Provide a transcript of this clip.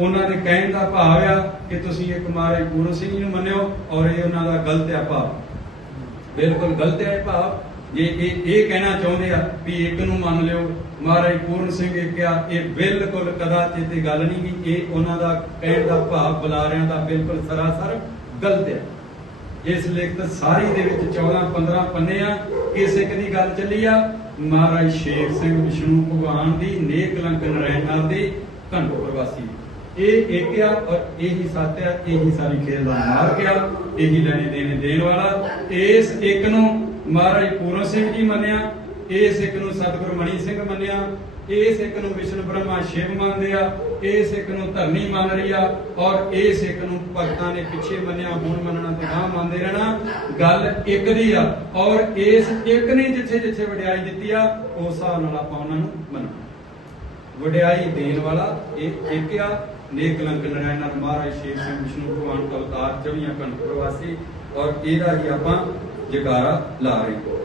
ਉਹਨਾਂ ਦੇ ਕਹਿਣ ਦਾ ਭਾਵ ਆ ਕਿ ਤੁਸੀਂ ਇੱਕ ਮਹਾਰਾਜ ਪੂਰਨ ਸਿੰਘ ਜੀ ਨੂੰ ਮੰਨਿਓ ਔਰ ਇਹ ਉਹਨਾਂ ਦਾ ਗਲਤ ਆ ਭਾਵ। ਬਿਲਕੁਲ ਗਲਤ ਹੈ ਭਾਵ। ਜੇ ਇਹ ਇਹ ਕਹਿਣਾ ਚਾਹੁੰਦੇ ਆ ਵੀ ਇੱਕ ਨੂੰ ਮੰਨ ਲਿਓ, ਮਹਾਰਾਜ ਪੂਰਨ ਸਿੰਘ ਇੱਕ ਆ ਇਹ ਬਿਲਕੁਲ ਕਦਾਚਿਤ ਗੱਲ ਨਹੀਂ ਵੀ ਇਹ ਉਹਨਾਂ ਦਾ ਕਹਿਣ ਦਾ ਭਾਵ ਬੁਲਾਰਿਆਂ ਦਾ ਬਿਲਕੁਲ ਸਰਾਸਰ ਗਲਤ ਹੈ ਇਸ ਲਿਖਤ ਸਾਰੀ ਦੇ ਵਿੱਚ 14 15 ਪੰਨੇ ਆ ਇਸ ਇੱਕ ਦੀ ਗੱਲ ਚੱਲੀ ਆ? ਮਹਾਰਾਜ ਸ਼ੇਰ ਸਿੰਘ, ਵਿਸ਼ਨੂੰ, ਭਗਵਾਨ ਦੀ ਨੇਕ ਲੰਕ ਨਰੈਣਾਰ ਦੀ ਘੰਟੋ ਪ੍ਰਵਾਸੀ। ਇਹ ਇੱਕ ਆ ਔਰ ਇਹੀ ਸੱਤ ਆ, ਇਹੀ ਸਾਰੀ ਖੇਲ ਦਾ ਮਾਰਗ ਆ, ਇਹੀ ਲੈਣੇ ਦੇਣੇ ਦੇਣ ਵਾਲਾ। ਇਸ ਇੱਕ ਨੂੰ ਮਹਾਰਾਜ ਪੂਰਨ ਸਿੰਘ ਜੀ ਮੰਨਿਆ, ਇਸ ਇੱਕ ਨੂੰ ਸਤਿਗੁਰੂ ਮਣੀ ਸਿੰਘ ਮੰਨਿਆ, ਇਸ ਇੱਕ ਨੂੰ ਵਿਸ਼ਨ ਬ੍ਰਹਮਾ ਸ਼ਿਵ ਮੰਨਦੇ ਆ, ਇਸ ਇੱਕ ਨੂੰ ਧਰਨੀ ਮੰਨ ਰਹੀ ਆ, ਔਰ ਇਸ ਇੱਕ ਨੂੰ ਭਗਤਾਂ ਨੇ ਪਿੱਛੇ ਮੰਨਿਆ, ਹੁਣ ਮੰਨਣਾ ਤੇ ਗਾਂ ਮੰਨਦੇ ਰਹਿਣਾ। ਗੱਲ ਇੱਕ ਦੀ ਆ, ਔਰ ਇਸ ਇੱਕ ਨੇ ਜਿੱਥੇ ਜਿੱਥੇ ਵਡਿਆਈ ਦਿੱਤੀ ਆ, ਉਸ ਹਿਸਾਬ ਨਾਲ ਆਪਾਂ ਉਹਨਾਂ ਨੂੰ ਮੰਨਣਾ। ਵਡਿਆਈ ਦੇਣ ਵਾਲਾ ਇਹ ਇੱਕ ਆ ਨੇਕ ਕਲੰਕ ਨਰਾਇਣ ਮਹਾਰਾਜ, ਸ਼ੇਰ ਸਿੰਘ, ਵਿਸ਼ਨੂੰ, ਭਗਵਾਨ ਦਾ ਅਵਤਾਰ ਚਵੀਆਂ ਕੰਠ ਪ੍ਰਵਾਸੀ ਔਰ ਇਹਦਾ ਹੀ ਆਪਾਂ ਜਗਾਰਾ ਲਾ ਰਹੇ ਹਾਂ।